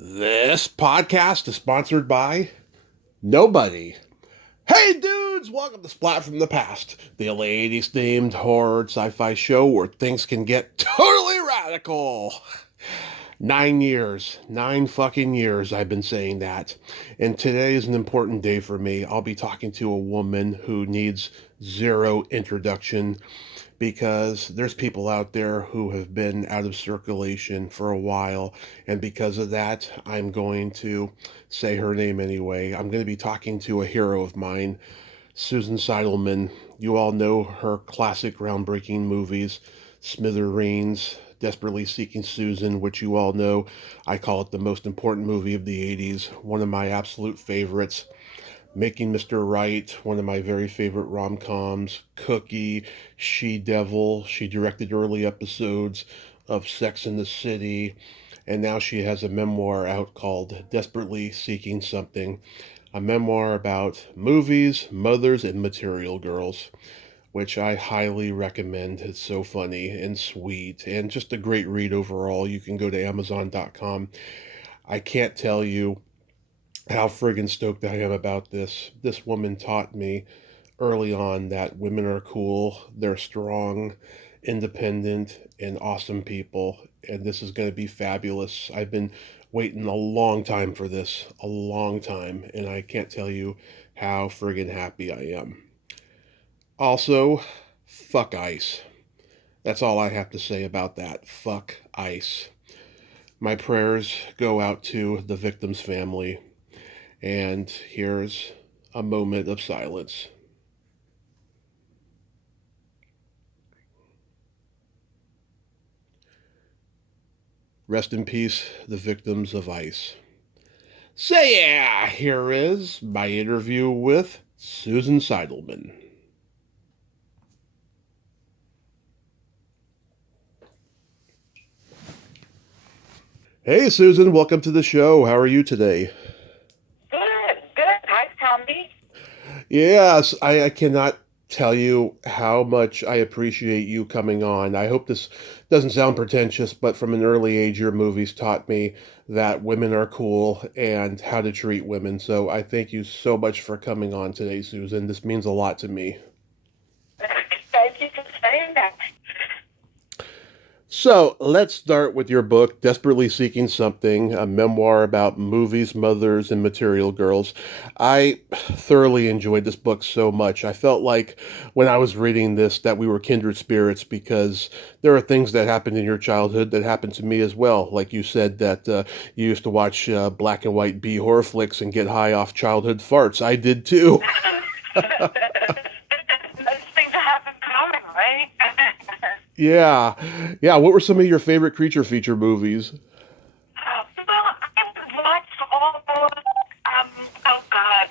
This podcast is sponsored by nobody. Hey dudes, welcome to Splat from the Past, the ladies themed horror sci-fi show where things can get totally radical. 9 years, 9 fucking years I've been saying that. And today is an important day for me. I'll be talking to a woman who needs zero introduction because there's people out there who have been out of circulation for a while, and because of that, I'm going to say her name anyway. I'm going to be talking to a hero of mine, Susan Seidelman. You all know her classic groundbreaking movies, Smithereens, Desperately Seeking Susan, which you all know I call it the most important movie of the 80s, one of my absolute favorites. Making Mr. Right, one of my very favorite rom-coms. Cookie, She Devil. She directed early episodes of Sex and the City, and now she has a memoir out called Desperately Seeking Something, a memoir about movies, mothers, and material girls, which I highly recommend. It's so funny and sweet and just a great read overall. You can go to Amazon.com. I can't tell you how friggin' stoked I am about this. This woman taught me early on that women are cool, they're strong, independent, and awesome people, and this is going to be fabulous. I've been waiting a long time for this, a long time, and I can't tell you how friggin' happy I am. Also, fuck ICE. That's all I have to say about that. Fuck ICE. My prayers go out to the victim's family. And here's a moment of silence. Rest in peace, the victims of ICE. So, yeah, here is my interview with Susan Seidelman. Hey, Susan, welcome to the show. How are you today? Good, good. Hi, Tommy. Yes, I cannot tell you how much I appreciate you coming on. I hope this doesn't sound pretentious, but from an early age, your movies taught me that women are cool and how to treat women. So I thank you so much for coming on today, Susan. This means a lot to me. Thank you for saying that. So let's start with your book, Desperately Seeking Something, a memoir about movies, mothers, and material girls. I thoroughly enjoyed this book so much. I felt like when I was reading this that we were kindred spirits because there are things that happened in your childhood that happened to me as well. Like you said that you used to watch black and white B horror flicks and get high off childhood farts. I did too. Those things have in common, right? Yeah. Yeah. What were some of your favorite creature feature movies? Well, I watched all those. Oh God.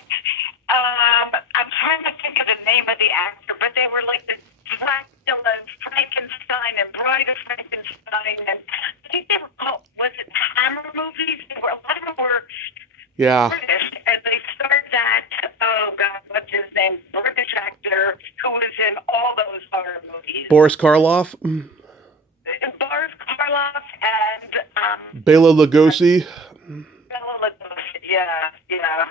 I'm trying to think of the name of the actor, but they were like the Dracula and Frankenstein and Bride of Frankenstein, and I think they were called. Was it Hammer movies? They were a lot of them were Yeah. British, and they starred that, oh God, what's his name? British actor who was in all those horror movies. Boris Karloff? Boris Karloff and Bela Lugosi? Bela Lugosi. Yeah, yeah.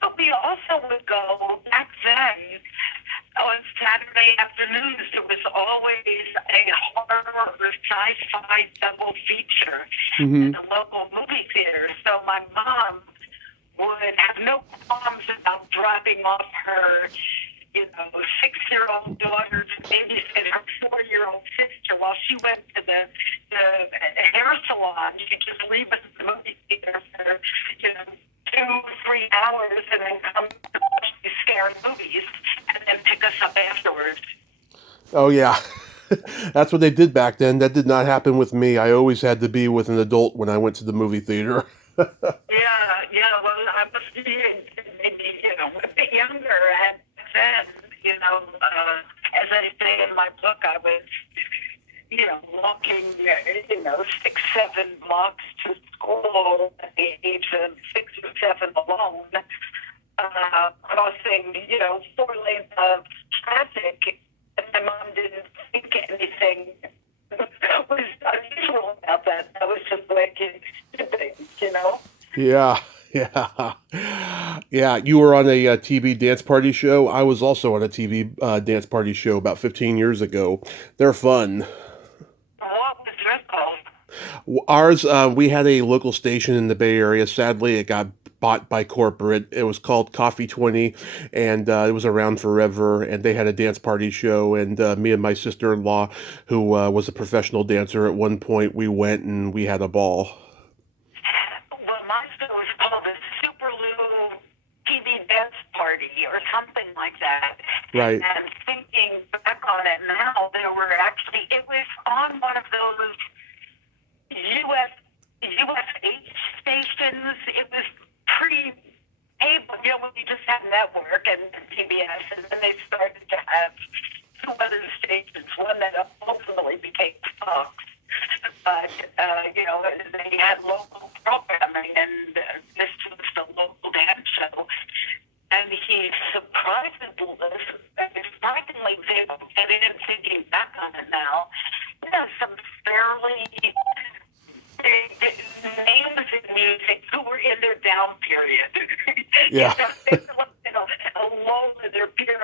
But we also would go back then on Saturday afternoons. There was always a horror or sci-fi double feature Mm-hmm. at the local movie theater. So my mom would have no qualms about dropping off her, 6-year-old daughter to babysit her 4-year-old sister while she went to the hair salon. She'd just leave us at the movie theater for, 2-3 hours and then come to watch these scary movies and then pick us up afterwards. Oh, yeah. That's what they did back then. That did not happen with me. I always had to be with an adult when I went to the movie theater. Yeah, yeah. Well, I must be maybe, a bit younger and then, as I say in my book, I was, walking, 6-7 blocks to school at the age of 6 or 7 alone, crossing, 4 lanes of traffic, and my mom didn't think anything was unusual about that. That was just the way kids did things. you know. Yeah, yeah, yeah. You were on a, TV dance party show. I was also on a TV dance party show about 15 years ago. They're fun. What was yours called? Ours, we had a local station in the Bay Area. Sadly, it got bought by corporate. It was called Coffee 20, and it was around forever. And they had a dance party show. And me and my sister-in-law, who was a professional dancer at one point, we went and we had a ball. Well, my school was called a Super Lou TV dance party or something like that. Right. And thinking back on it now, there were actually, it was on one of those US USH stations. It was pre-cable, you know, when you just had network and PBS, and then they started to have two other stations, one that ultimately became Fox. But, you know, they had local programming, and this was the local dance show. And he surprisingly was able to get in, thinking back on it now. There's some fairly big names in music who were in their down period. Yeah. They were a lull in their career,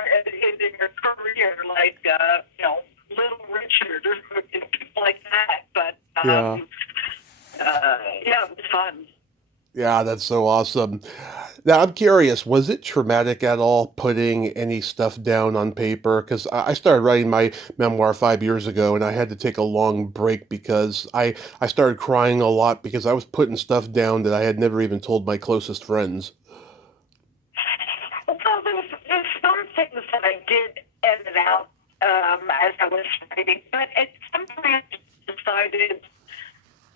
like, you know, Little Richard or people like that. But, Yeah. yeah, it was fun. Yeah, that's so awesome. Now, I'm curious, was it traumatic at all putting any stuff down on paper? Because I started writing my memoir 5 years ago, and I had to take a long break because I started crying a lot because I was putting stuff down that I had never even told my closest friends. Well, there's some things that I did edit out as I was writing, but at some point I decided,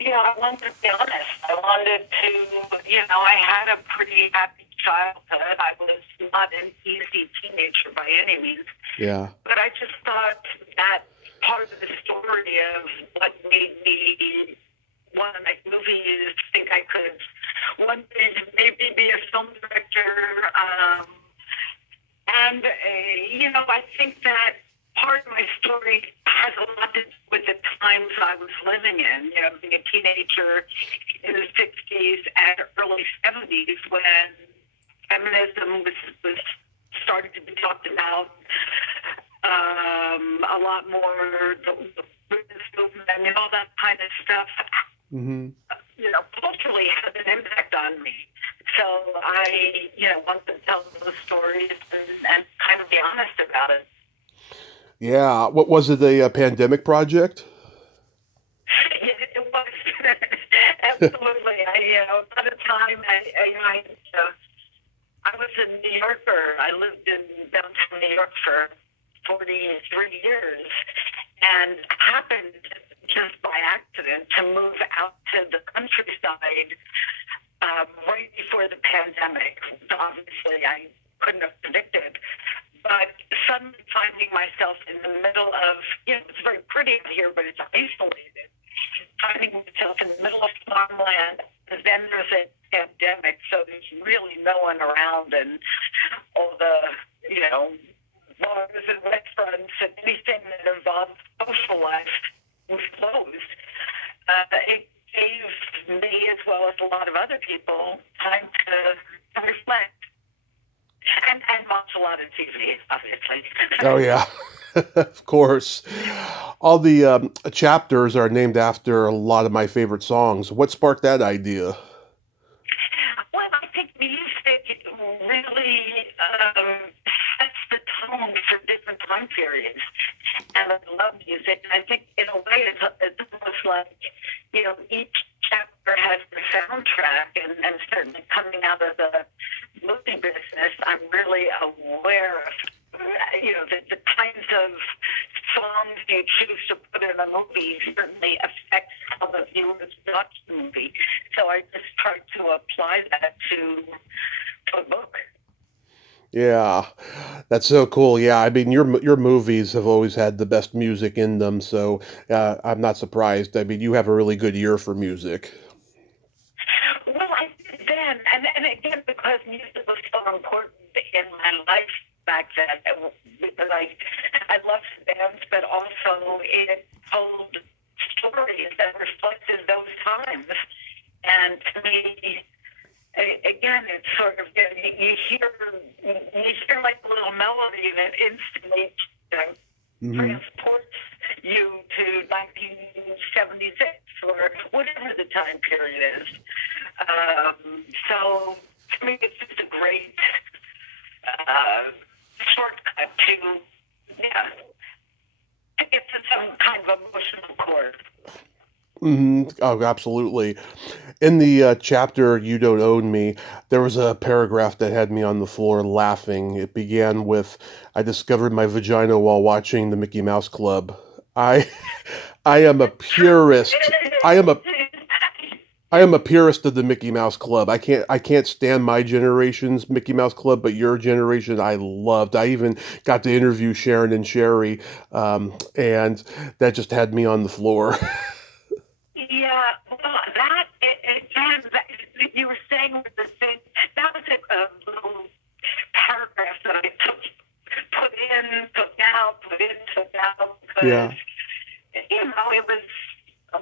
you know, I wanted to be honest. I wanted to, you know, I had a pretty happy childhood. I was not an easy teenager by any means, Yeah. but I just thought that part of the story of what made me want to make movies, think I could one day maybe be a film director. And, you know, I think that part of my story has a lot to do with the times I was living in, you know, being a teenager in the 60s and early 70s when feminism was starting to be talked about a lot more, the women's movement and all that kind of stuff, Hmm. you know, culturally had an impact on me. So I, you know, want to tell those stories and kind of be honest about it. Yeah. What was it, a, pandemic project? Yeah, it was absolutely. You know, by the time I was a New Yorker. I lived in downtown New York for 43 years, and happened just by accident to move out to the countryside right before the pandemic. Obviously, I couldn't have predicted. But suddenly finding myself in the middle of, you know, it's very pretty out here, but it's isolated. Finding myself in the middle of farmland, and then there's a pandemic, so there's really no one around, and all the, you know, bars and restaurants and anything that involves social life was closed. It gave me, as well as a lot of other people, time to reflect. And watch a lot of TV, obviously. Oh yeah, of course. All the chapters are named after a lot of my favorite songs. What sparked that idea? Well, I think music really sets the tone for different time periods. And I love music. I think, in a way, it's almost like, you know, each chapter has the soundtrack. And certainly coming out of the movie business, I'm really aware of, you know, the kinds of songs you choose to put in a movie certainly affects how the viewers watch the movie. So I just try to apply that to a book. Yeah, that's so cool. Yeah, I mean, your movies have always had the best music in them, so I'm not surprised. I mean, you have a really good ear for music. Well, I did then, and again, because music was so important in my life back then, because I loved the bands, but also it told stories that reflected those times. And to me, again, it's sort of, you hear like a little melody and it instantly, Mm-hmm. transports you to 1976 or whatever the time period is. So to me, it's just a great shortcut to get to some kind of emotional chord. Mm-hmm. Oh, absolutely. In the chapter "You Don't Own Me," there was a paragraph that had me on the floor laughing. It began with, "I discovered my vagina while watching the Mickey Mouse Club." I, I am a It's true. purist. I am a I am a purist of the Mickey Mouse Club. I can't stand my generation's Mickey Mouse Club, but your generation I loved. I even got to interview Sharon and Sherry, and that just had me on the floor. Yeah, well, again, you were saying with the thing, that was a little paragraph that I put in, took out, put in, took out, because, Yeah. it was a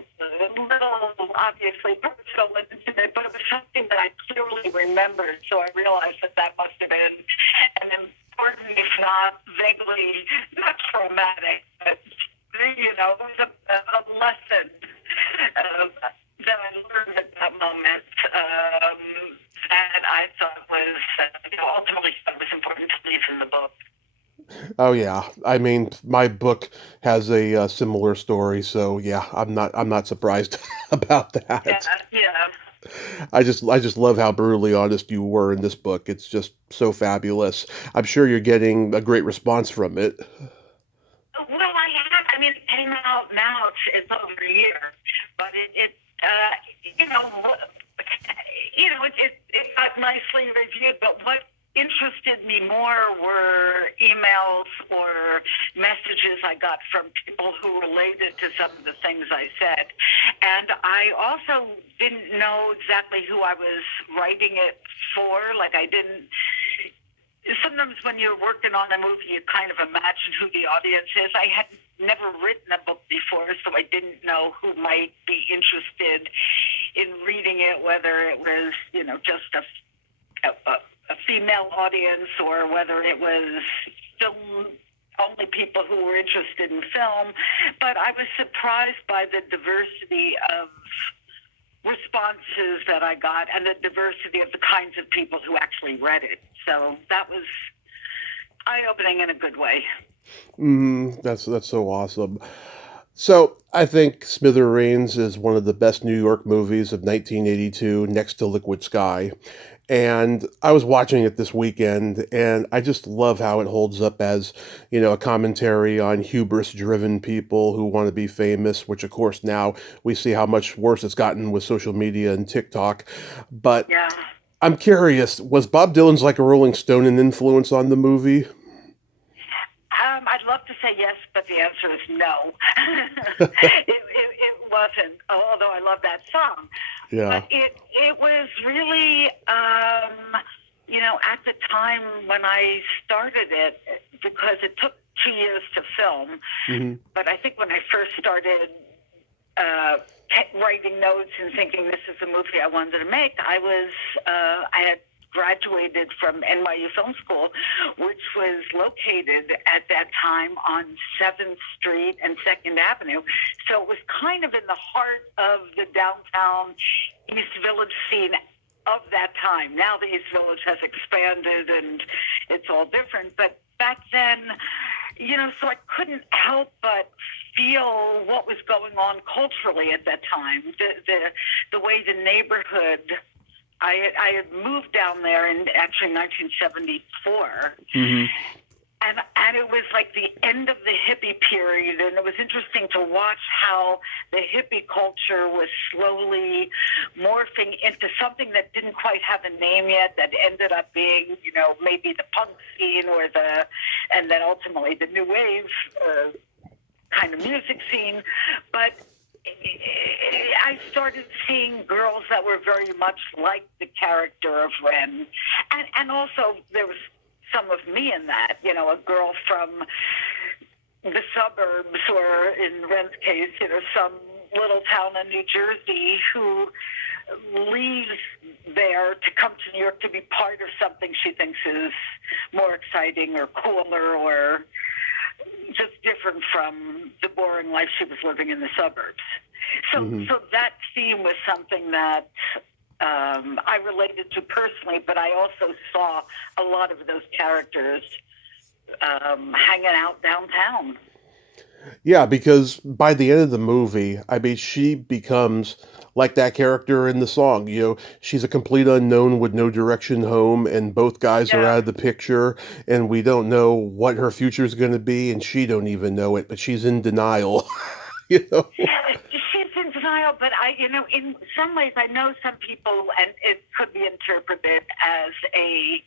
little obviously personal and intimate, but it was something that I clearly remembered, so I realized that must have been an important, if not vaguely, not traumatic, but, it was a lesson that I learned at that moment that I thought was, ultimately thought was important to leave in the book. Oh yeah. I mean, my book has a similar story, so yeah, I'm not surprised about Yeah, that. yeah. I just love how brutally honest you were in this book. It's just so fabulous. I'm sure you're getting a great response from it. Well, I have. I mean, it came out now. It's over a year, but you know, it got nicely reviewed. But what interested me more were emails or messages I got from people who related to some of the things I said, and I also didn't know exactly who I was writing it for. Like I didn't sometimes when you're working on a movie, you kind of imagine who the audience is. I had never written a book before, so I didn't know who might be interested in reading it, whether it was, just a female audience or whether it was film only people who were interested in film. But I was surprised by the diversity of responses that I got and the diversity of the kinds of people who actually read it. So that was eye-opening in a good way. That's so awesome. So I think Smithereens is one of the best New York movies of 1982, next to Liquid Sky. And I was watching it this weekend, and I just love how it holds up as, a commentary on hubris-driven people who want to be famous, which of course now we see how much worse it's gotten with social media and TikTok. But Yeah. I'm curious, was Bob Dylan's Like a Rolling Stone an influence on the movie? I'd love to say yes, but the answer is no. It wasn't, although I love that song. But Yeah. it was really, at the time when I started it, because it took 2 years to film, Hmm. but I think when I first started uh, writing notes and thinking this is the movie I wanted to make, I had graduated from NYU Film School, which was located at that time on 7th Street and 2nd Avenue. So it was kind of in the heart of the downtown East Village scene of that time. Now the East Village has expanded and it's all different. But back then, so I couldn't help but feel what was going on culturally at that time. The way the neighborhood. I had moved down there in actually 1974, Hmm. and it was like the end of the hippie period, and it was interesting to watch how the hippie culture was slowly morphing into something that didn't quite have a name yet, that ended up being, maybe the punk scene and then ultimately the new wave kind of music scene. But I started seeing girls that were very much like the character of Ren, and also there was some of me in that, a girl from the suburbs, or in Ren's case, some little town in New Jersey who leaves there to come to New York to be part of something she thinks is more exciting or cooler or just different from the boring life she was living in the suburbs. Hmm. So that theme was something that I related to personally, but I also saw a lot of those characters hanging out downtown. Yeah, because by the end of the movie, I mean, she becomes like that character in the song. She's a complete unknown with no direction home, and both guys are Yeah. out of the picture, and we don't know what her future is going to be, and she don't even know it, but she's in denial. you know? She's in denial, but in some ways, I know some people, and it could be interpreted as a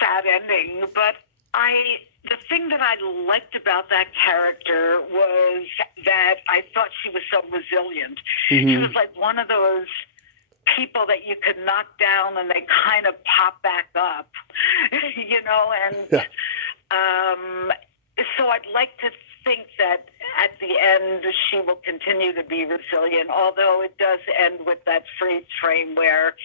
sad ending, but the thing that I liked about that character was that I thought she was so resilient. She was Hmm. like one of those people that you could knock down and they kind of pop back up, and Yeah. um, so I'd like to think that at the end she will continue to be resilient, although it does end with that freeze frame where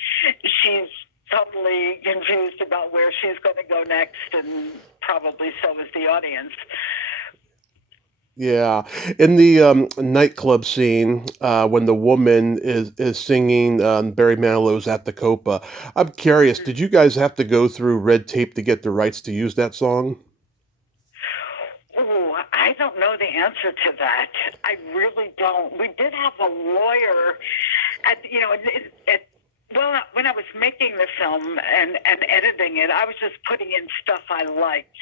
she's totally confused about where she's going to go next, and probably so is the audience. Yeah, in the nightclub scene, when the woman is singing Barry Manilow's "At the Copa," I'm curious. Did you guys have to go through red tape to get the rights to use that song? Ooh, I don't know the answer to that. I really don't. We did have a lawyer at well, when I was making the film and editing it, I was just putting in stuff I liked.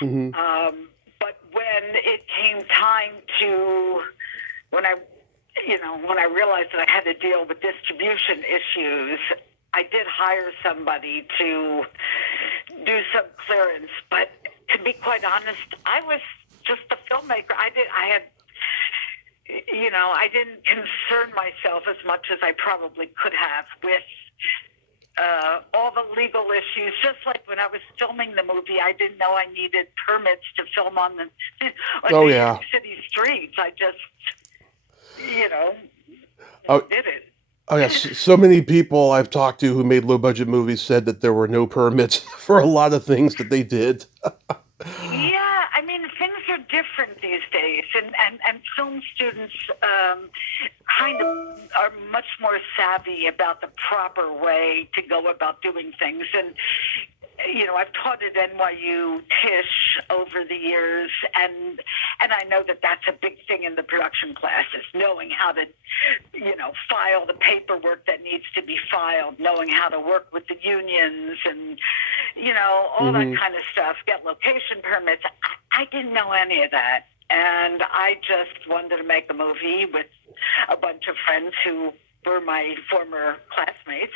Hmm. But when it came time to when I when I realized that I had to deal with distribution issues, I did hire somebody to do some clearance. But to be quite honest, I was just a filmmaker. I didn't concern myself as much as I probably could have with all the legal issues. Just like when I was filming the movie, I didn't know I needed permits to film on on Oh New York yeah. City streets. I just, you know, Oh, did it. oh yes. So many people I've talked to who made low budget movies said that there were no permits for a lot of things that they did. Yeah, I mean, things are different these days, and film students kind of are much more savvy about the proper way to go about doing things. And I've taught at NYU Tisch over the years, and I know that that's a big thing in the production classes, knowing how to, file the paperwork that needs to be filed, knowing how to work with the unions, and all that Hmm. kind of stuff. Get location permits. I didn't know any of that, and I just wanted to make a movie with a bunch of friends who were my former classmates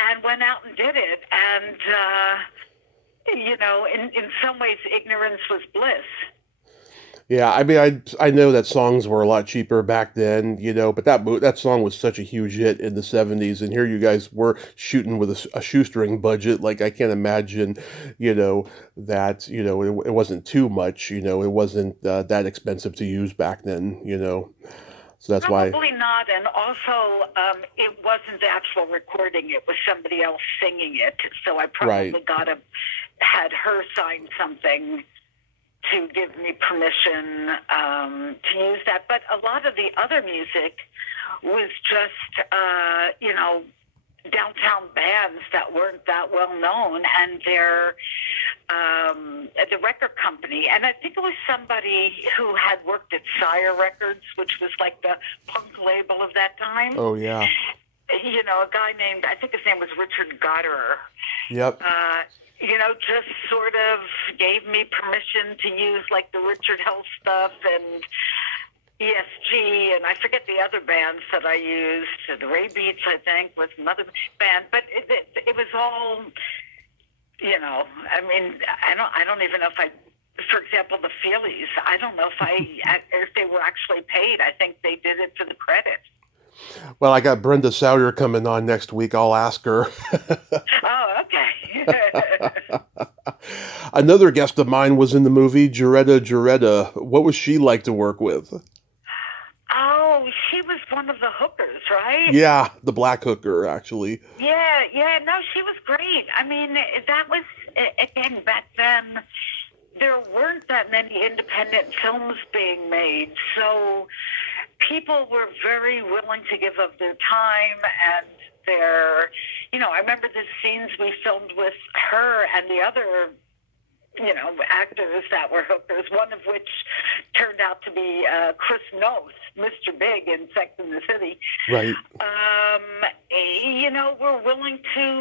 and went out and did it. And, in some ways, ignorance was bliss. Yeah, I mean, I know that songs were a lot cheaper back then, but that song was such a huge hit in the '70s, and here you guys were shooting with a shoestring budget. Like I can't imagine, that it wasn't too much. It wasn't that expensive to use back then. So that's why. Probably not. And also, it wasn't the actual recording, it was somebody else singing it. So I Right. probably had her sign something to give me permission to use that. But a lot of the other music was just, downtown bands that weren't that well known, and the record company, and I think it was somebody who had worked at Sire Records, which was like the punk label of that time. Oh yeah. A guy named, I think his name was Richard Gotterer, Yep. just sort of gave me permission to use like the Richard Hell stuff and ESG, and I forget the other bands that I used. The Ray Beats, I think, was another band, but it was all, I mean, I don't even know if for example, the Feelies. I don't know if they were actually paid. I think they did it for the credit. Well, I got Brenda Souter coming on next week. I'll ask her. Oh, okay. Another guest of mine was in the movie, Jaretta. What was she like to work with? Oh, she was one of the hookers right? Yeah, the black hooker, actually. Yeah, yeah. No, she was great. I mean, that was again back then. There weren't that many independent films being made, so people were very willing to give up their time and their, I remember the scenes we filmed with her and the other, actors that were hookers, one of which turned out to be Chris Noth, Mr. Big in Sex and the City. Right.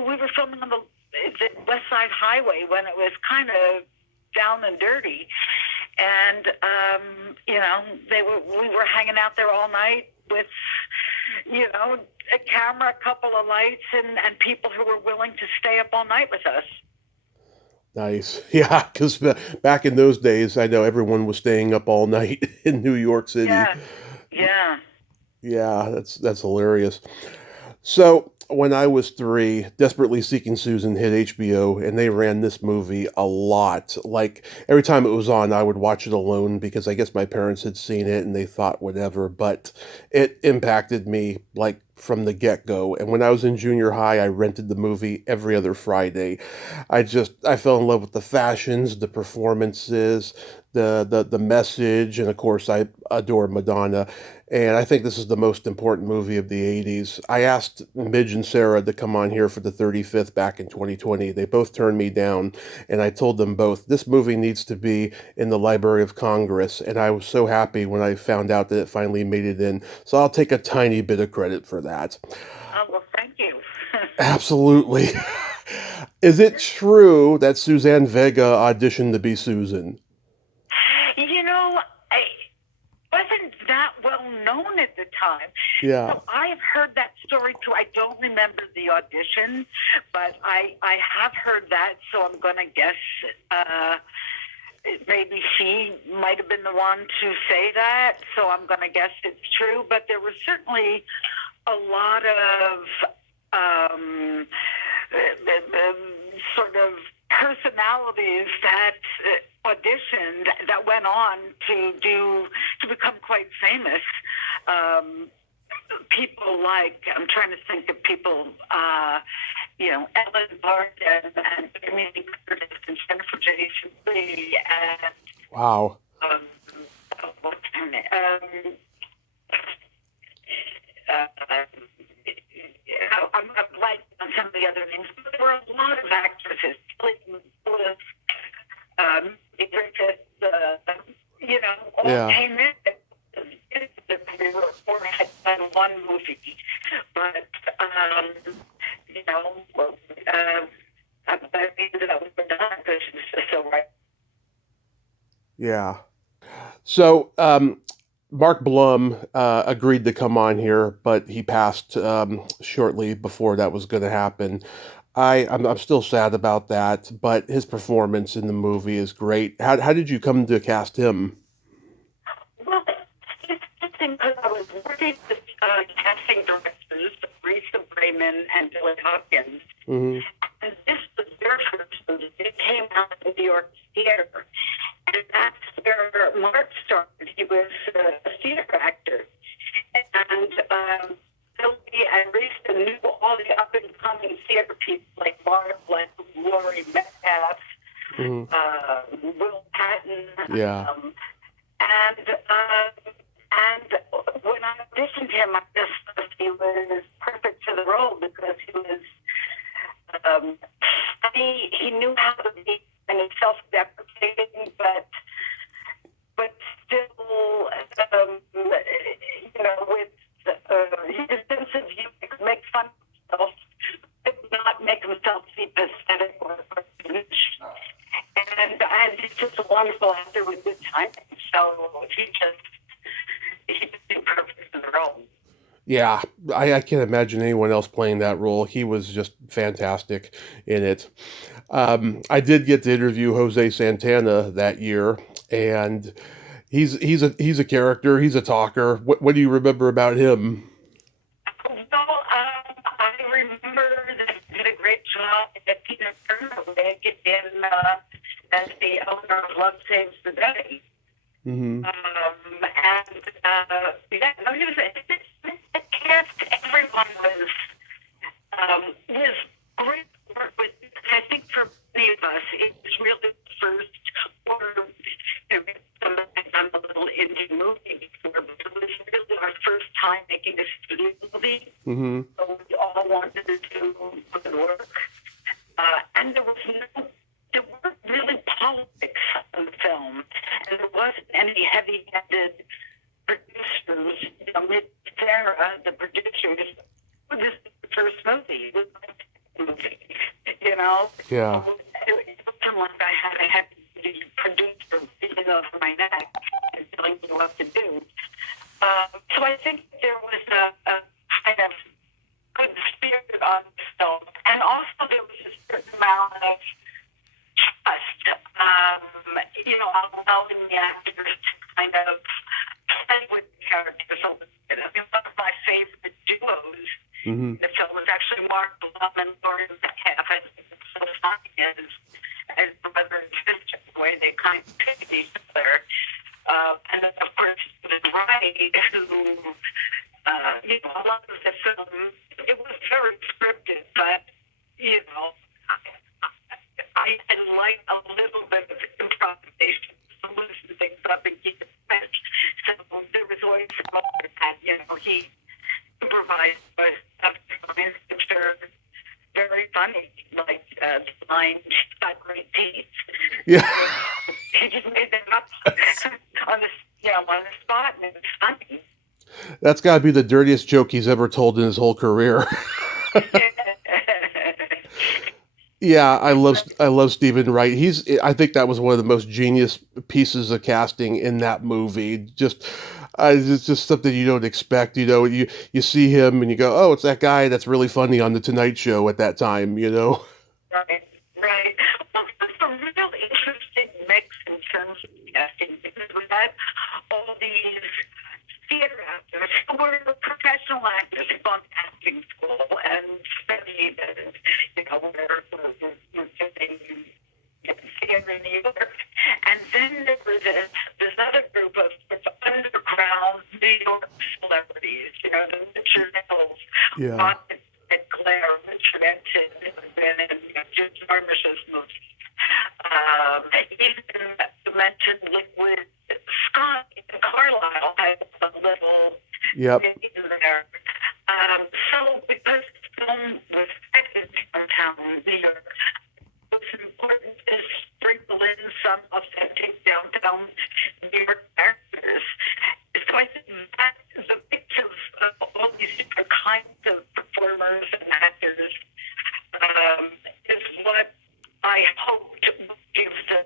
We were filming on the West Side Highway when it was kind of down and dirty. And, we were hanging out there all night with, a camera, a couple of lights, and people who were willing to stay up all night with us. Nice. Yeah, because back in those days, I know everyone was staying up all night in New York City. Yeah, yeah. Yeah, that's hilarious. So when I was 3, Desperately Seeking Susan hit HBO, and they ran this movie a lot. Like every time it was on, I would watch it alone because I guess my parents had seen it and they thought whatever. But it impacted me like from the get go. And when I was in junior high, I rented the movie every other Friday. I fell in love with the fashions, the performances, the message, and of course I adore Madonna. And I think this is the most important movie of the 80s. I asked Midge and Sarah to come on here for the 35th back in 2020. They both turned me down, and I told them both, this movie needs to be in the Library of Congress. And I was so happy when I found out that it finally made it in. So I'll take a tiny bit of credit for that. Oh, well, thank you. Absolutely. Is it true that Suzanne Vega auditioned to be Susan? I wasn't that well known at the time. Yeah. So I have heard that story too. I don't remember the audition, but I have heard that, so I'm going to guess maybe she might have been the one to say that, so I'm going to guess it's true. But there was certainly a lot of sort of personalities that auditioned that went on to become quite famous. People like, I'm trying to think of people, Ellen Barton and Amy Curtis and Jennifer Jason Leigh and Wow. what's her name? I'm blanking on some of the other names, but there were a lot of actresses. All Yeah. came in. We were or had done one movie, but I ended up with done because she was just so right. Yeah. So, Mark Blum agreed to come on here, but he passed shortly before that was going to happen. I'm still sad about that, but his performance in the movie is great. How did you come to cast him? Well, it's interesting because I was working with casting directors, Risa Brayman and Billy Hopkins, Hmm. and this was their first movie. It came out in New York Theater, and that's where Mark started. He was a theater actor, and Billy and Risa knew all the up-and-coming theater people like Mark, like Laurie Metcalf, Hmm. Will Patton, Yeah. And when I auditioned him, I just thought he was perfect for the role because he was funny. He knew how to be kind of self-deprecating, but still, with his sense of humor, he could make fun of himself, but not make himself be pathetic or diminished. And he's just a wonderful actor with good timing. So he's perfect for the role. Yeah, I can't imagine anyone else playing that role. He was just fantastic in it. I did get to interview Jose Santana that year, and he's a character. He's a talker. What do you remember about him? Well, I remember that he did a great job at Tina Turner wig in as the owner of Love Saves the Day. Hmm. He was a cast was great to work with. I think for many of us, it was really the first, or sometimes I'm a little indie movie before, but it was really our first time making a studio movie. Mm-hmm. So we all wanted to do good work. And there weren't really politics in the film, and there wasn't any heavy-handed producers. Mid-Sarah, the producers, this is the first movie. It was my movie, Yeah. So it wasn't like I had a heavy producer beating over my neck and telling me what to do. So I think there was a kind of good spirit on the film, and also there was a certain amount of trust, allowing the actors to kind of play with the characters a little bit. I mean, one of my favorite duos Mm-hmm. in the film was actually Mark Blum and Lauren Metcalf. I think it's so funny as brother and sister, the way they kind of pick each other. And then, of course, with Ray, who, a lot of the film, it was very scripted, but, I like a little bit of improvisation to loosen things up and keep it fresh. So there was always some other that, he improvised stuff which are very funny, like the line, "She's got great teeth." Yeah. He just made them up on the spot, and it was funny. That's got to be the dirtiest joke he's ever told in his whole career. Yeah, I love Stephen Wright. I think that was one of the most genius pieces of casting in that movie. It's just something you don't expect. You see him and you go, oh, it's that guy that's really funny on the Tonight Show at that time. Right, right. Well, it's a real interesting mix in terms of casting, because we had all these theater actors who were professional actors who gone to acting school and studied, and we're doing theater in New York. And then there was this other group of underground New York celebrities, the Richard Hills, Yeah. at Claire, Richard Enton, who had been in Jim Jarmusch's movies. Even the mentioned Liquid Scott in Carlisle had a little Yep. in there. So because the film was set in downtown New York, what's important is sprinkle in some authentic downtown New York characters. So I think that the mix of all these different kinds of performers and actors is what I hoped gives the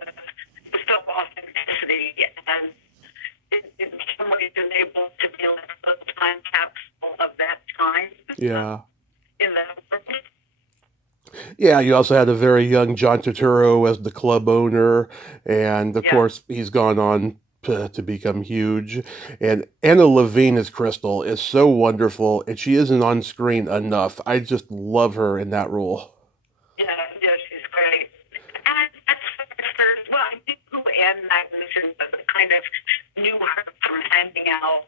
film authenticity, and in some ways is able to be like a little time capsule of that time. Yeah. In that world. Yeah, you also had a very young John Turturro as the club owner, and of Yeah. course he's gone on to become huge. And Anna Levine as Crystal is so wonderful, and she isn't on screen enough. I just love her in that role. Yeah, she's great. And that's what I first, well, I knew who Anne Magnuson was. I kind of knew her from hanging out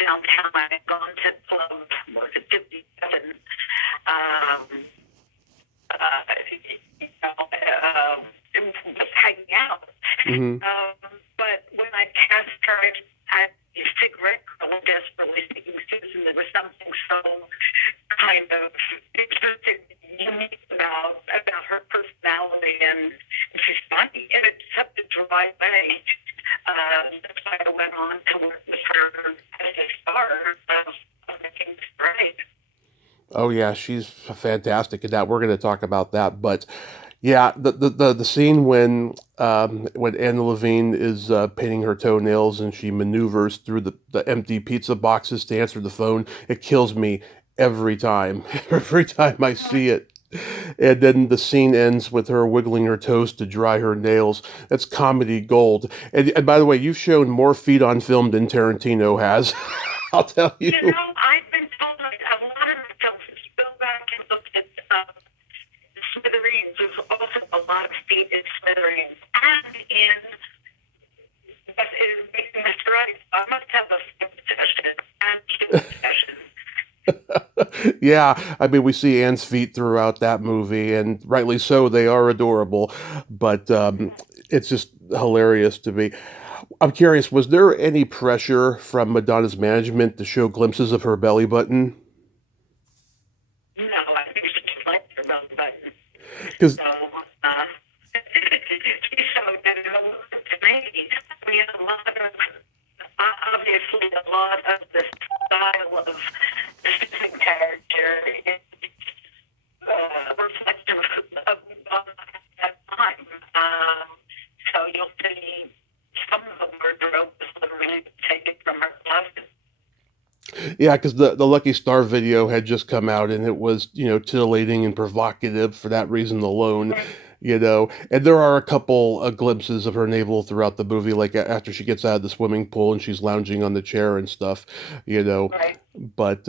downtown. I had gone to Club, was it 57? Just hanging out. Mm-hmm. But when I cast her at the cigarette girl desperately seeking Susan, there was something so kind of interesting, unique about her personality, and she's funny, and it's such a dry way. That's why I went on to work with her as a star of Making Right. Oh yeah, she's fantastic in that. We're going to talk about that, but yeah, the scene when Anna Levine is painting her toenails and she maneuvers through the empty pizza boxes to answer the phone, it kills me every time. Every time I see it. And then the scene ends with her wiggling her toes to dry her nails. That's comedy gold. And by the way, you've shown more feet on film than Tarantino has. I'll tell you. I've been told that a lot of the films, if you go back and look at Smithereens, there's also a lot of feet in Smithereens. And in Making This Right, I must have a film session and film session. Yeah, I mean, we see Anne's feet throughout that movie, and rightly so, they are adorable. But it's just hilarious to me. I'm curious, was there any pressure from Madonna's management to show glimpses of her belly button? No, I think she just liked her belly button. Because So, she showed that it all to me. We had a lot of, obviously, a lot of the style of the Susan character is reflective of that time. So you'll see some of the wardrobe is literally taken from her closet. yeah, because the Lucky Star video had just come out, and it was titillating and provocative for that reason alone. And there are a couple glimpses of her navel throughout the movie, like after she gets out of the swimming pool and she's lounging on the chair and stuff, you know. Right. But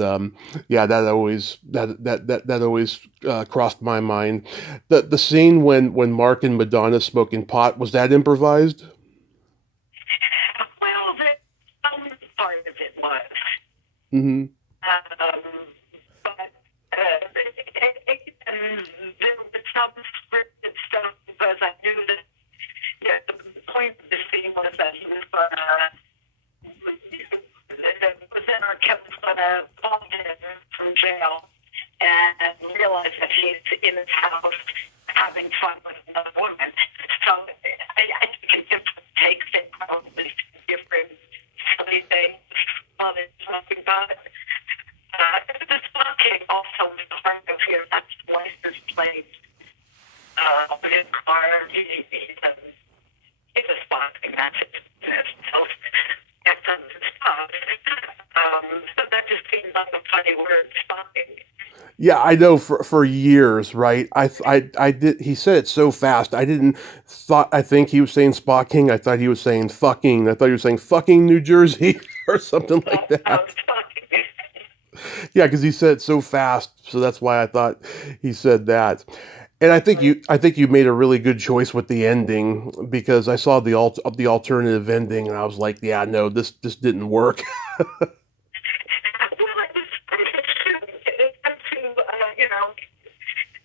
yeah, that always crossed my mind. The scene when Mark and Madonna smoking pot, was that improvised? Well, the some part of it was. Mm-hmm. Um, but there was some scripted stuff because I knew that the point of the scene was that he was going to, was in our Kevin's going to call him from jail and realize that he's in his house having fun with another woman. So I think it different takes it probably different silly things while they're talking about it. The smoking also was part of his license plate. His car, he's a spotting, that's his business. So that's his stuff. So that just seems like a funny word, spotting. Yeah, I know for years, right? I did. He said it so fast. I think he was saying Spocking. I thought he was saying fucking. I thought he was saying fucking New Jersey or something like that. Spotting. Yeah, because he said it so fast, so that's why I thought he said that. And I think you made a really good choice with the ending because I saw the alternative ending and I was like, yeah, no, this didn't work. Well,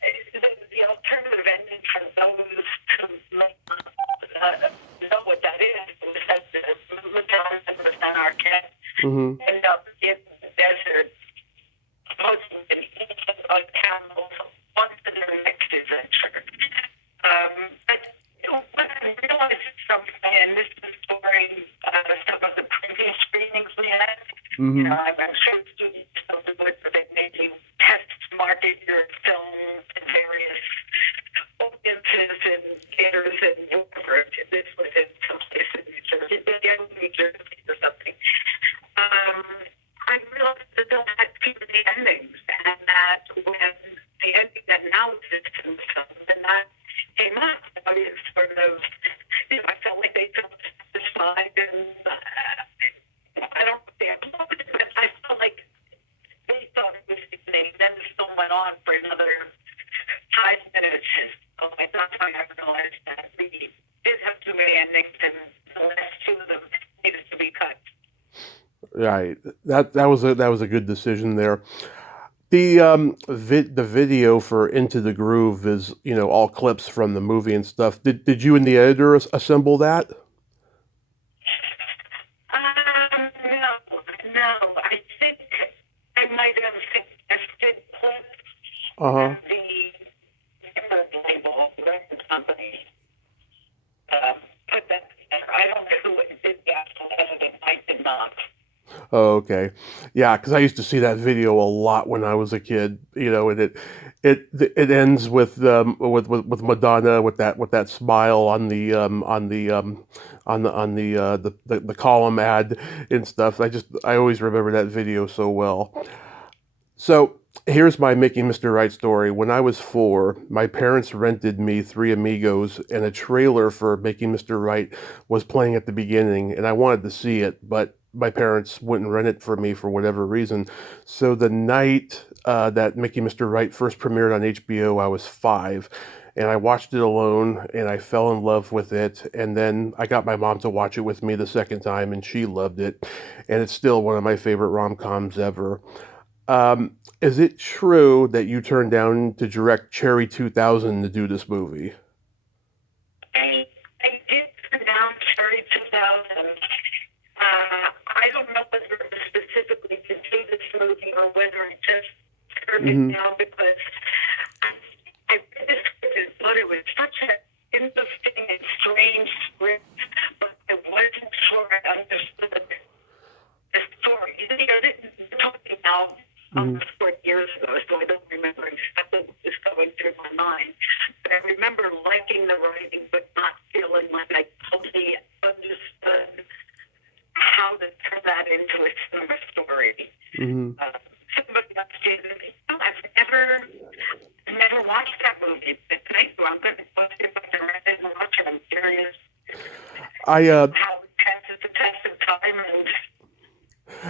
it's to, the alternative ending for those who may not know what that is that the Madonna and Arquette Hmm. end up in the desert, supposedly in Egypt on camels, once in their next adventure. But what I realized something, and this is during some of the previous screenings we had, Hmm. I'm sure students still do it, but they made you test market your film to various audiences and theaters and whatever. This was in some place in New Jersey, New Jersey or something. I realized that they'll have too many endings, and that when the ending that now exists in the film, and that came up, I was sort of, I felt like they felt satisfied, and I don't know if they applauded, but I felt like they thought it was beginning. Then the film went on for another 5 minutes. So at that time, I realized that we did have too many endings, and the last two of them needed to be cut. Right. That was a good decision there. The video for Into the Groove is all clips from the movie and stuff. Did you and the editor assemble that? No. I think I might have suggested clips Uh huh. and the record label, record company, put that together. I don't know who did the actual editing. I did not. Oh, okay. Yeah, because I used to see that video a lot when I was a kid. And it ends with Madonna with that smile on the column ad and stuff. I always remember that video so well. So here's my Making Mr. Right story. When I was 4, my parents rented me Three Amigos, and a trailer for Making Mr. Right was playing at the beginning, and I wanted to see it, but my parents wouldn't rent it for me for whatever reason. So the night that Making Mr. Right first premiered on HBO, I was 5. And I watched it alone and I fell in love with it. And then I got my mom to watch it with me the second time and she loved it. And it's still one of my favorite rom coms ever. Is it true that you turned down to direct Cherry 2000 to do this movie? I, I did turn down Cherry 2000. I don't know whether it was specifically to do this movie or whether I just turned it Mm-hmm. down because I read the script and thought it was such an interesting and strange script, but I wasn't sure I understood the story. You know, we're talking now Mm-hmm. almost 40 years ago, so I don't remember exactly what was going through my mind. But I remember liking the writing, but not feeling like I totally understood how to turn that into a cinema story. Mm-hmm. Somebody else did it. I've never watched that movie, but thank you. I'm going to go see if I can rent it and watch it. I'm curious I uh, how it passes the test of time and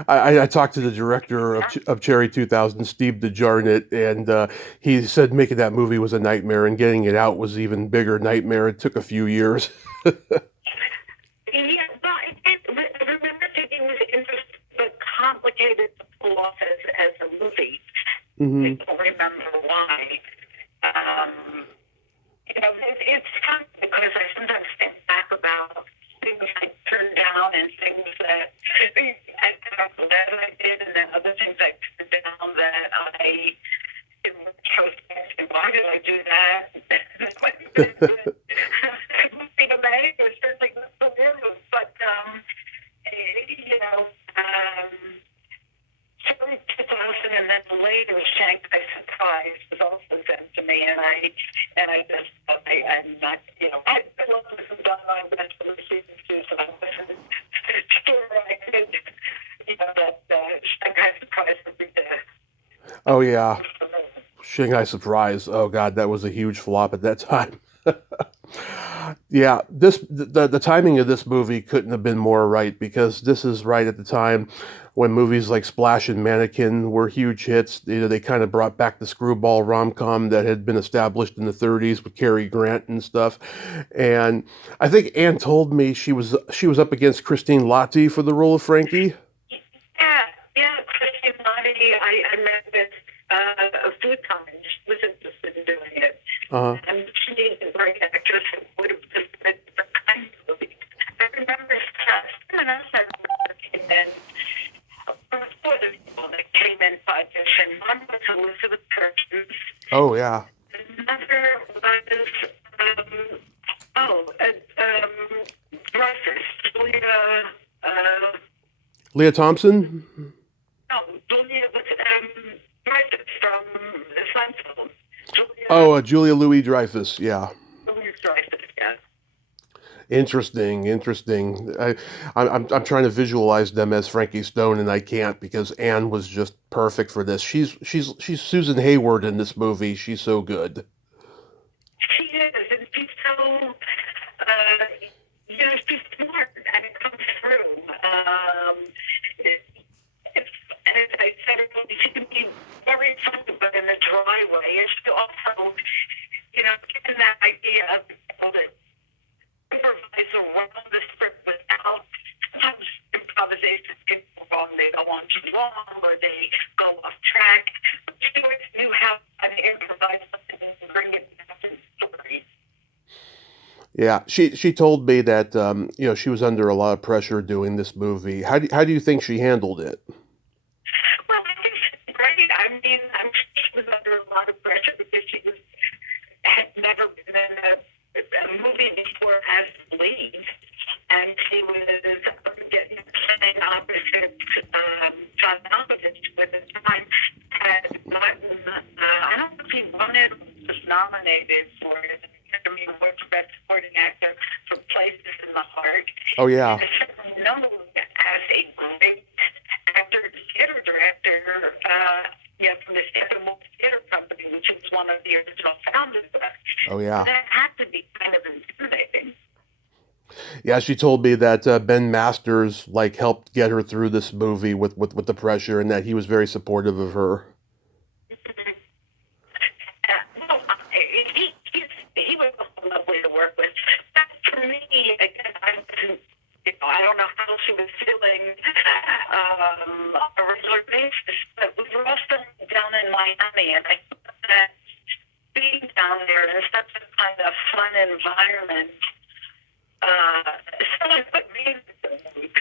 I talked to the director of Cherry 2000, Steve DeJarnett, and he said making that movie was a nightmare, and getting it out was even bigger nightmare. It took a few years. yeah, but I remember thinking it was interesting but complicated to pull off as a movie. I Mm-hmm. don't remember why. You know, it's fun because I sometimes think back about things I turned down and things that I'm glad I did, and then other things I turned down that I in retrospect, why did I do that? That might have been good. It would be the make or certainly good for them, but you know, Cherry 2000 and then later Shanghai Surprise was also sent to me, and I just I'm not, you know, I love this and done my best for the season too, so I wasn't sure I could, you know, that Shanghai Surprise would be the Oh best yeah, one for me. Shanghai Surprise. Oh god, that was a huge flop at that time. Yeah, the timing of this movie couldn't have been more right because this is right at the time when movies like Splash and Mannequin were huge hits. You know, they kind of brought back the screwball rom-com that had been established in the 30s with Cary Grant and stuff. And I think Anne told me she was up against Christine Lahti for the role of Frankie. Yeah, yeah, Christine Lahti, I met with a few times. She was interested in doing it. Uh, And she is a great actress and would have just been the kind of movie. I remember someone else I remember came in, four of the people that came in to audition. One was Elizabeth Perkins. oh yeah, Another was, oh, Dreyfus, Julia, uh, Leah Thompson. no, Julia was Dreyfus from the Seinfeld. Oh, Julia, Julia Louis Dreyfus. Yeah. Julia Dreyfus, yeah. Interesting, interesting. I'm trying to visualize them as Frankie Stone, and I can't because Anne was just perfect for this. She's Susan Hayward in this movie. She's so good. She is, and she's so, you know, she's smart, and it comes through. And as I said, she can be very funny, but in a dry way. And she also, you know, given that idea of able to improvise around the script without, sometimes improvisations can go wrong. They go on too long, or they go off track. But she always knew how to improvise something and bring it back to the story. Yeah, she told me that she was under a lot of pressure doing this movie. How do you think she handled it? Well, I think she's great. I mean, I'm sure she was under a lot of pressure because she had never been in a movie before as the lead, and she was getting playing opposite John Malkovich, who at the time had gotten, I don't know if he won it or was nominated for it. Academy Award for Best Supporting Actor for Places in the Heart. Oh And yeah. is certainly known as a great actor, theater director, from the Steppenwolf Theater Company, which is one of the original founders of it. Oh So yeah. that had to be kind of intimidating. Yeah, she told me that Ben Masters like helped get her through this movie with the pressure, and that he was very supportive of her. No, he was lovely to work with. But for me, again, I don't know how she was feeling on a regular basis, but we were all environment. So I put me in the mood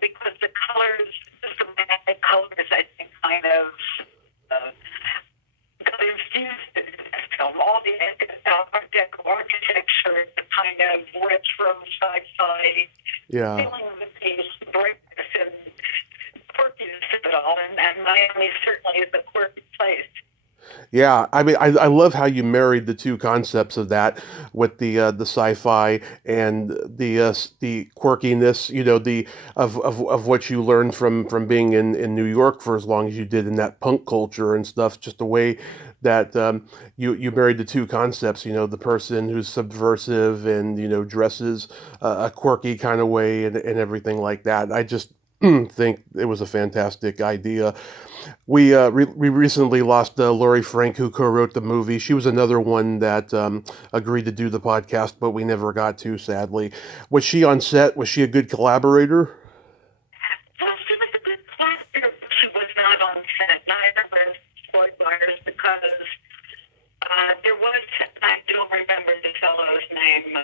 because the colors, the dramatic colors, I think, kind of got infused in this film. All the Art Deco architecture, the kind of retro sci-fi Yeah. feeling of the piece, brightness and quirkiness of it all, and Miami certainly is a quirky place. Yeah, I mean, I love how you married the two concepts of that with the sci-fi and the quirkiness, the of what you learned from being in New York for as long as you did in that punk culture and stuff. Just the way that you married the two concepts, the person who's subversive and dresses a quirky kind of way and everything like that. I just think it was a fantastic idea. We recently lost Laurie Frank, who co-wrote the movie. She was another one that agreed to do the podcast, but we never got to, sadly. Was she on set? Was she a good collaborator? Well, she was a good actor, but she was not on set. Neither was Floyd Byers because there was, I don't remember the fellow's name.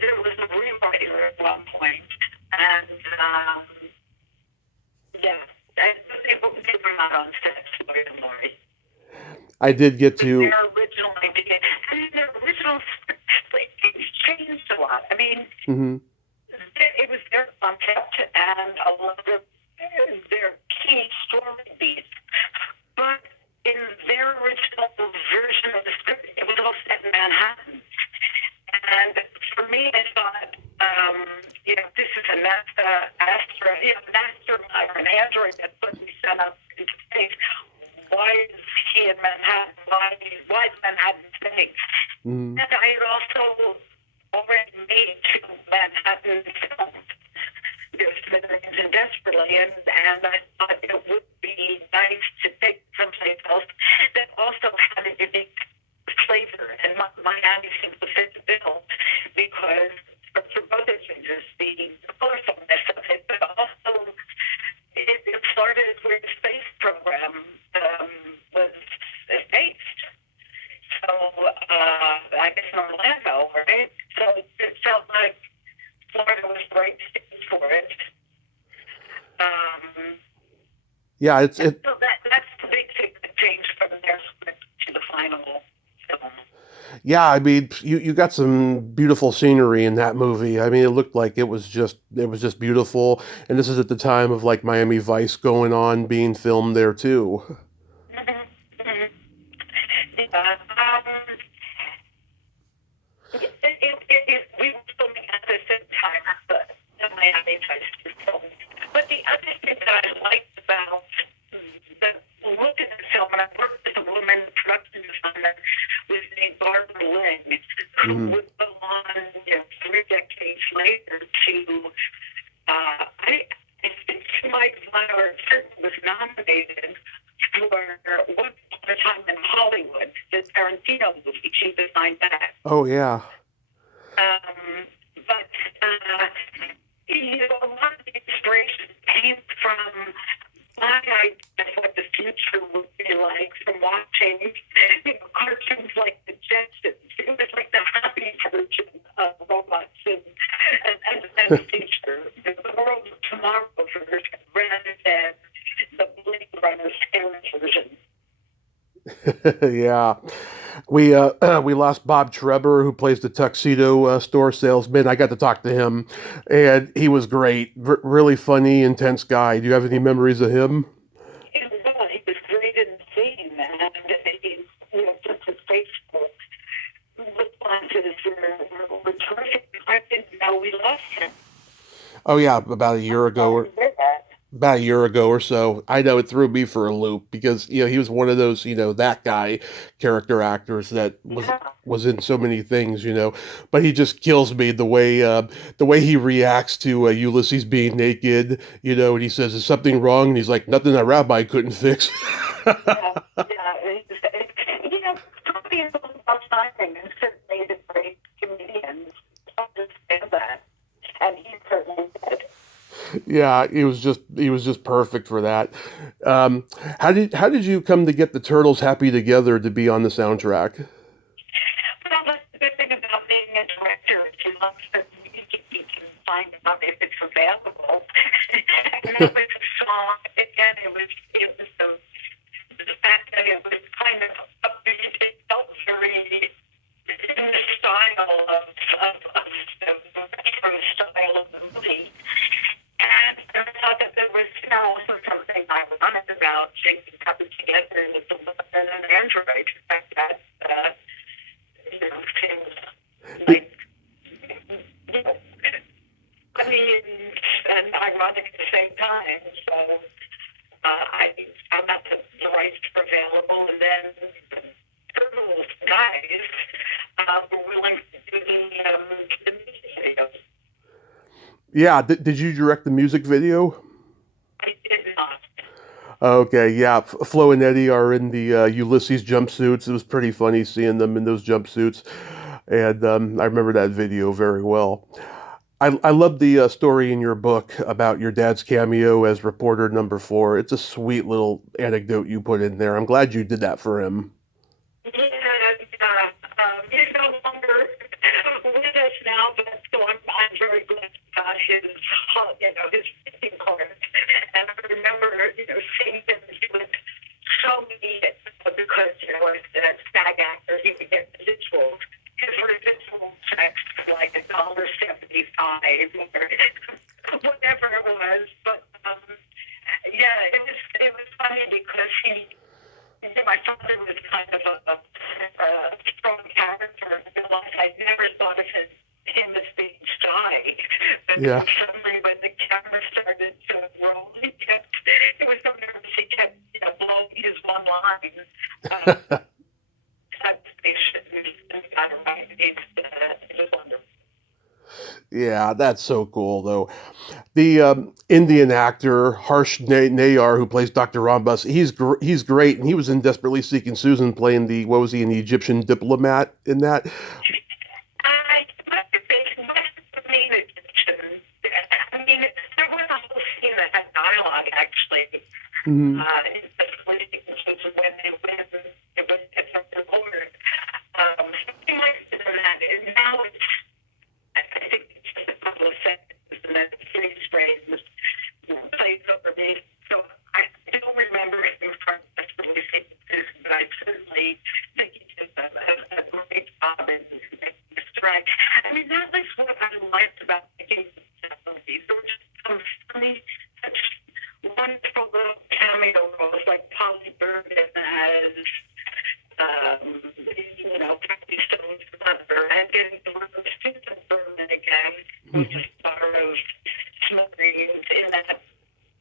There was a rewriter at one point, and yeah, they were not on set, Floyd and Laurie. I did get to. Their original idea, I mean, their original script, like, it's changed a lot. I mean, Hmm. it was their concept and a lot of their key story beats. But in their original version of the script, it was all set in Manhattan. And for me, I thought, this is a mastermind or an android that's going to be sent up into space. Why is he in Manhattan? Why is Manhattan safe? Hmm. And I had also already made two Manhattan films, Smithereens and Desperately, and I thought it would be nice to take someplace else that also had a unique flavor, and Miami seems to fit the bill because for both its reasons, the colorfulness of it, but also it started where the space program was based. So I guess in Orlando, right? So it felt like Florida was the right state for it. Yeah, So that's the big thing that changed from their script to the final film. yeah. I mean, you got some beautiful scenery in that movie. I mean, it looked like it was just beautiful. And this is at the time of like Miami Vice going on, being filmed there too. Mm-hmm. Mm-hmm. Yeah. We were filming at the same time, but the Miami Vice was filming. But the other thing that I liked about the look of the film, and I worked with a woman production designer, was named Barbara Lynn, who Hmm. would go on 3 decades later to, I think she might have won or certainly was nominated for Once Upon a Time in Hollywood, the Tarantino movie. She designed that. Oh yeah. But a lot of the inspiration came from my idea of what the future would be like from watching cartoons like the Jetsons. It was like the happy version of robots and the future, the world of tomorrow version rather than the Blade Runner scary version. Yeah. We lost Bob Trebor, who plays the tuxedo store salesman. I got to talk to him, and he was great. Really funny, intense guy. Do you have any memories of him? He was great in the scene, and he's just his Facebook responses were terrific. I didn't know we lost him. Oh yeah, about a year ago, I or did that. about a year ago or so. I know it threw me for a loop because he was one of those that guy character actors that was Yeah. was in so many things, but he just kills me the way he reacts to Ulysses being naked, and he says, "Is something wrong?" And he's like, "Nothing a rabbi couldn't fix." Yeah, yeah. Somebody is about timing, and certainly the great comedians understand that, and he certainly did. Yeah, he was just perfect for that. Um, how did you come to get the Turtles happy together to be on the soundtrack? loves the music, he can find out if it's available. And that was a song. Again, it was the fact that it was kind of upbeat. It felt very in the style of from the style of the movie. And I thought that there was, also something ironic about Jacob coming together with the woman and an android. In fact, that, seems like, funny and ironic at the same time. So I found out that the rights were available, and then the Turtles guys were willing to do the music video. Yeah, did you direct the music video? I did not. Okay, yeah. Flo and Eddie are in the Ulysses jumpsuits. It was pretty funny seeing them in those jumpsuits, and I remember that video very well. I love the story in your book about your dad's cameo as reporter number 4. It's a sweet little anecdote you put in there. I'm glad you did that for him. Yeah, he's no longer with us now, but so I'm very glad about his visiting card. And I remember, seeing him, he was so neat because, as a SAG actor, he would get residuals. His residual checks were like $1.75 or whatever it was. But yeah, it was funny because my father was kind of a strong character in real life. I never thought of him as being shy. But Yeah. suddenly when the camera started to roll, it was so nervous, he kept, blowing his one line. It was wonderful. Yeah, that's so cool, though. The Indian actor Harsh Nayar, who plays Dr. Rambus, he's great, and he was in Desperately Seeking Susan, playing what was he, an Egyptian diplomat in that? I must have been Egyptian. I mean, there was a whole scene that had dialogue, actually. Mm-hmm. In Desperately Seeking Susan, when it was recorded. Something like that. And now I think it's just a couple of sentences and then it freeze frames, plays over me. So I don't remember him from Desperately Seeking Susan, but I certainly think he did a great job in making this right. I mean, that was what I liked about making these movies. There were just some funny, such wonderful little cameo roles like Polly Bergen as Kathy Stone's mother, and getting to work with Susan Berman again, who's the star of Smithereens in that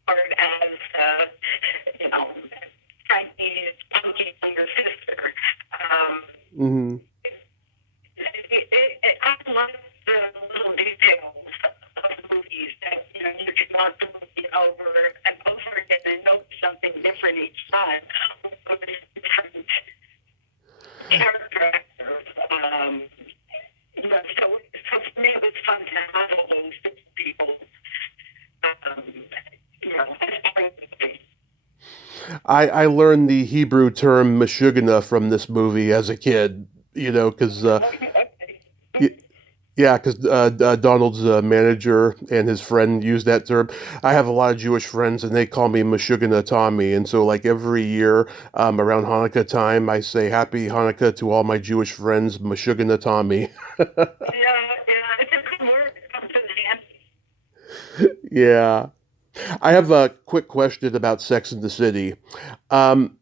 part as, Frankie's punky younger sister. Mm-hmm. I love the little details of movies that, you can watch the movie over and over again and note something different each time. With different character actors. So for me, it was fun to have all those different people, as part of the movie. I learned the Hebrew term Meshuggah from this movie as a kid, because yeah, because Donald's manager and his friend used that term. I have a lot of Jewish friends, and they call me Meshuggah Tommy. And so, like every year around Hanukkah time, I say Happy Hanukkah to all my Jewish friends, Meshuggah Tommy. It's a good word. It comes in handy. Yeah. I have a quick question about Sex and the City. Um,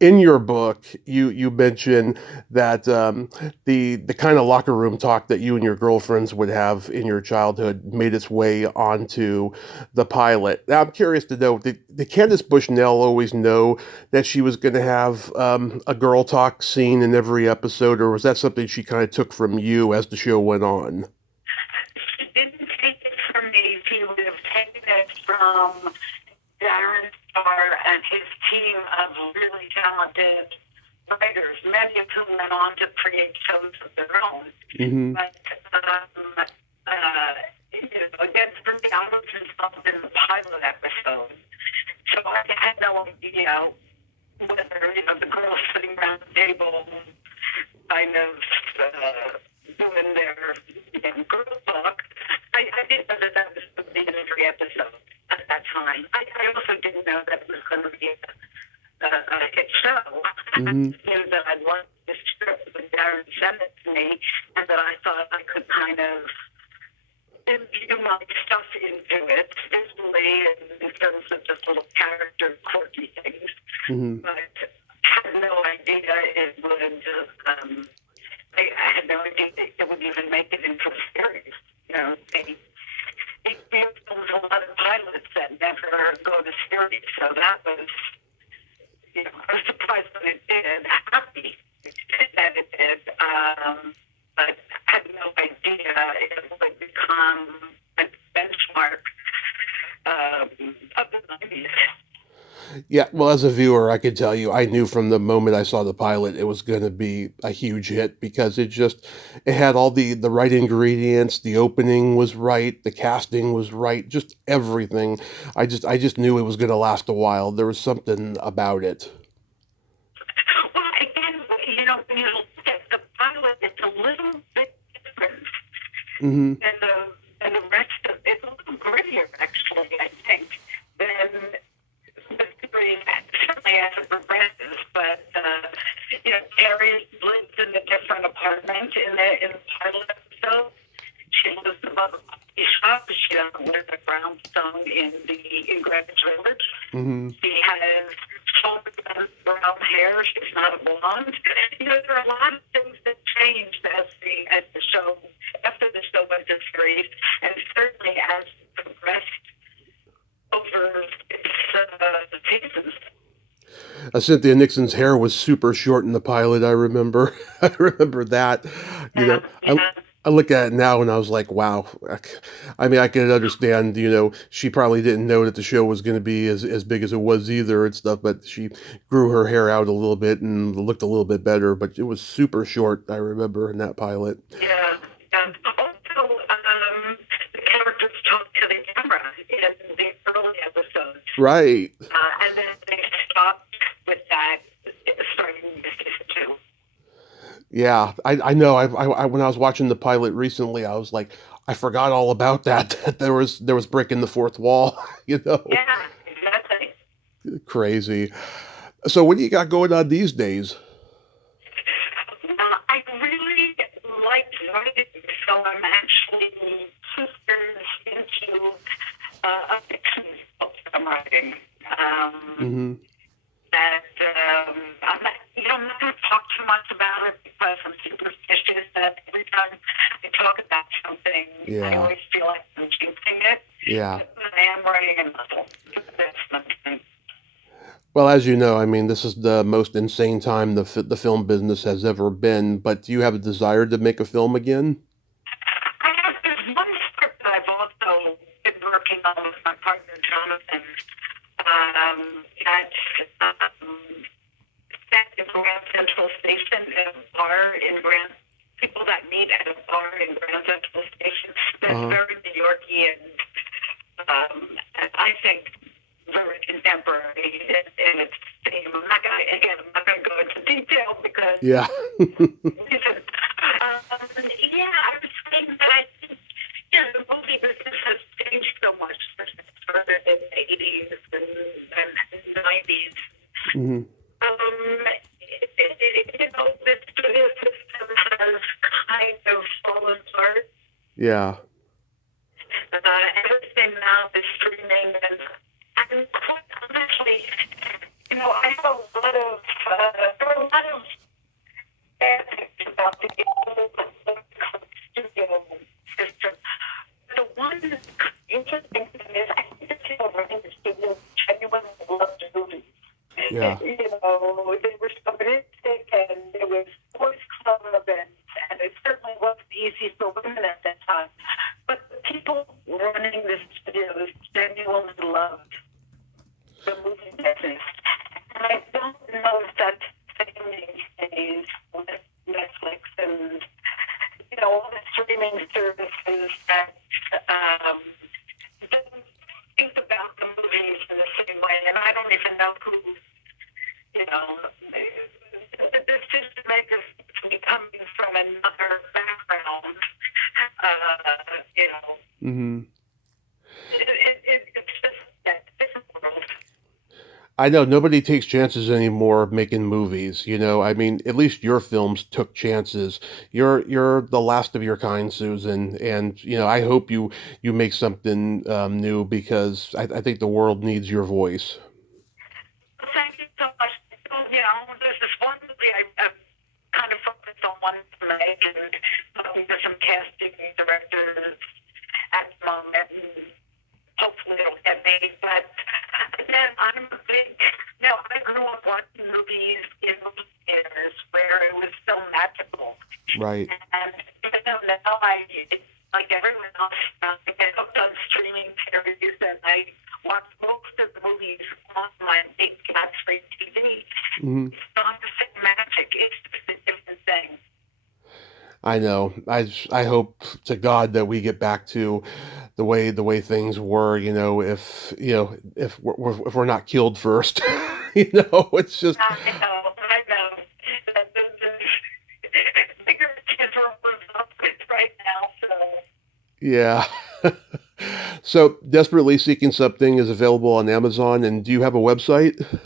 in your book, you mention that the kind of locker room talk that you and your girlfriends would have in your childhood made its way onto the pilot. Now, I'm curious to know, did Candace Bushnell always know that she was going to have a girl talk scene in every episode, or was that something she kind of took from you as the show went on? She didn't take it from me. She would have taken it from Darren Star and his team of really talented writers, many of whom went on to create shows of their own. Mm-hmm. But again, for me, I was involved in the pilot episode, so I had no idea whether the girls sitting around the table kind of doing their girl like it so. I Mm-hmm. knew that I liked the script when Darren sent it to me, and that I thought I could kind of imbue my stuff into it visually and in terms of just little character quirky things. Mm-hmm. But I had no idea it would. I had no idea it would even make it into a series. You know, they filmed a lot of pilots that never go to series, so that was, you know, I was surprised when it did. Happy that it did, but had no idea it would become a benchmark of the 90s. Yeah, well, as a viewer, I could tell you, I knew from the moment I saw the pilot it was going to be a huge hit because it had all the right ingredients. The opening was right, the casting was right, just everything. I just knew it was going to last a while. There was something about it. Well, again, you know, when you look at the pilot, it's a little bit different Mm-hmm. than the rest of it. It's a little grittier, actually, I think, than the series, certainly as it progresses. But, you know, Carrie lives in a different apartment in the pilot episode. She lives above a coffee shop. She doesn't live at Brownstone in Greenwich Village. Mm-hmm. She has short brown hair. She's not a blonde. You know, there are a lot of things that changed as the show, after the show went to series, and certainly as it progressed over its seasons. Cynthia Nixon's hair was super short in the pilot. I remember. I remember that. You Yeah, know, I yeah. I look at it now and I was like, wow. I mean, I could understand. She probably didn't know that the show was going to be as big as it was either and stuff. But she grew her hair out a little bit and looked a little bit better. But it was super short. I remember in that pilot. Yeah, yeah. Also, the characters talk to the camera in the early episodes, Right. and then they stopped with that starting in season two. Yeah. I know. When I was watching the pilot recently, I was like, I forgot all about that. That there was breaking the fourth wall. You know, Yeah, exactly. crazy. So what do you got going on these days? I really liked writing, so I'm actually 2 years into a fiction book I'm writing. Mm-hmm. I'm not going to talk too much about it because I'm superstitious that every time I talk about something, I Yeah. always feel like I'm jinxing it. Yeah. But I am writing a novel. That's something. Well, as you know, I mean, this is the most insane time the film business has ever been. But do you have a desire to make a film again? I have this one script that I've also been working on with my partner Jonathan. That's set in Grand Central Station in a bar in Grand. People that meet at a bar in Grand Central Station. That's Uh-huh. very New Yorky and I think very contemporary in its theme. I'm not going to go into detail because Yeah. yeah, I was saying that I think, the movie business has changed so much since it started in the 80s and 90s. Hmm. The studio system has kind of fallen apart. Yeah. Everything now is streaming, and quite honestly, I have a lot of, there are a lot of bad things about the old studio system. The one interesting thing is, I think the people running the studio genuinely loved movies. Yeah. They were chauvinistic, and there was boys club events, and it certainly wasn't easy for women at that time. But the people running the studios genuinely loved the movie business. And I don't know if that's the same these days with Netflix and, all the streaming services that don't think about the movies in the same way. And I don't even know who, the decision makers to be coming from another background, Hmm. it's just that different world. I know nobody takes chances anymore making movies, you know. I mean, at least your films took chances. You're the last of your kind, Susan, and you know, I hope you make something new because I think the world needs your voice. Thank you so much. So, there's this one movie I've kind of focused on one to make and talking to some casting directors at the moment. And hopefully it'll get made. But again, I'm a big, I grew up watching movies in movie theaters where it was so magical. Right. And even though now it's like everyone else, I get hooked on streaming series and I watch most of the movies on my big flat screen TV. Hmm. It's not the same magic. It's just a different thing. I know. I hope to God that we get back to the way things were. You know, if we're not killed first, you know, it's just I know. The bigger kids are up with right now, so yeah. So, Desperately Seeking Something is available on Amazon, and do you have a website? no,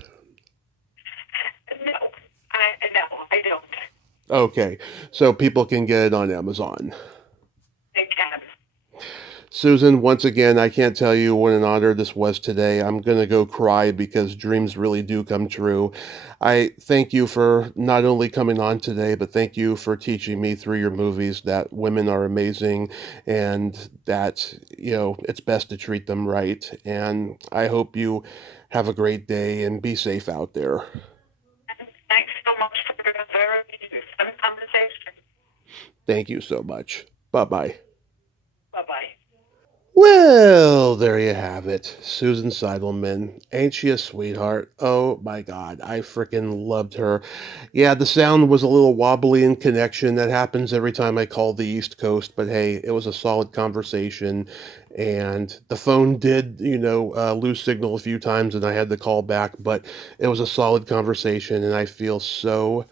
I don't. Okay, so people can get it on Amazon. They can. Susan, once again, I can't tell you what an honor this was today. I'm going to go cry because dreams really do come true. I thank you for not only coming on today, but thank you for teaching me through your movies that women are amazing and that, you know, it's best to treat them right. And I hope you have a great day and be safe out there. And thanks so much for a very fun conversation. Thank you so much. Bye bye. Bye bye. Well, there you have it. Susan Seidelman. Ain't she a sweetheart? Oh my God. I freaking loved her. Yeah, the sound was a little wobbly in connection. That happens every time I call the East Coast, but hey, it was a solid conversation. And the phone did, lose signal a few times and I had to call back, but it was a solid conversation and I feel so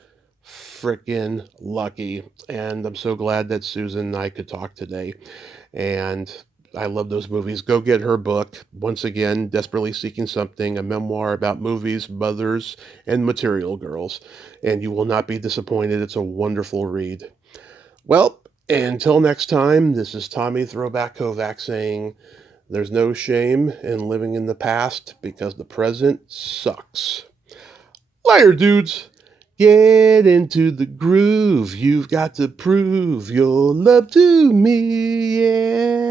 freaking lucky. And I'm so glad that Susan and I could talk today. And I love those movies. Go get her book. Once again, Desperately Seeking Something, a memoir about movies, mothers, and material girls. And you will not be disappointed. It's a wonderful read. Well, until next time, this is Tommy Throwback Kovac saying there's no shame in living in the past because the present sucks. Liar, dudes! Get into the groove. You've got to prove your love to me. Yeah.